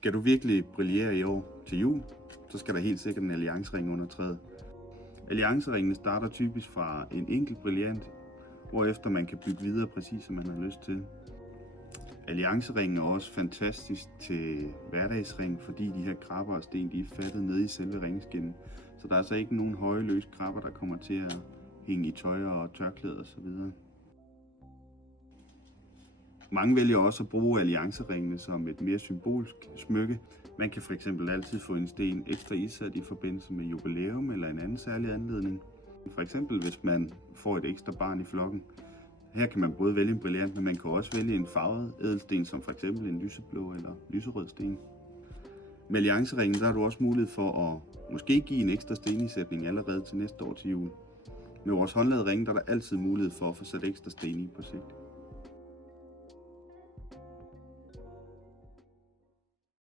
Skal du virkelig brillere i år til jul, så skal der helt sikkert en alliancering under træet. Allianceringene starter typisk fra en enkelt brillant, hvorefter man kan bygge videre præcis som man har lyst til. Allianceringen er også fantastisk til hverdagsring, fordi de her krabber og sten de er fattet nede i selve ringskinnet. Så der er altså ikke nogen høje løse krabber, der kommer til at hænge i tøj og tørklæder osv. Mange vælger også at bruge allianceringene som et mere symbolsk smykke. Man kan fx altid få en sten ekstra indsat i forbindelse med jubilæum eller en anden særlig anledning. For eksempel hvis man får et ekstra barn i flokken. Her kan man både vælge en brillant, men man kan også vælge en farvet ædelsten, som f.eks. en lyseblå eller lyserød sten. Med allianceringen der har du også mulighed for at måske give en ekstra stenindsætning allerede til næste år til jul. Med vores håndlavede ringe der er der altid mulighed for at få sat ekstra sten i på sigt.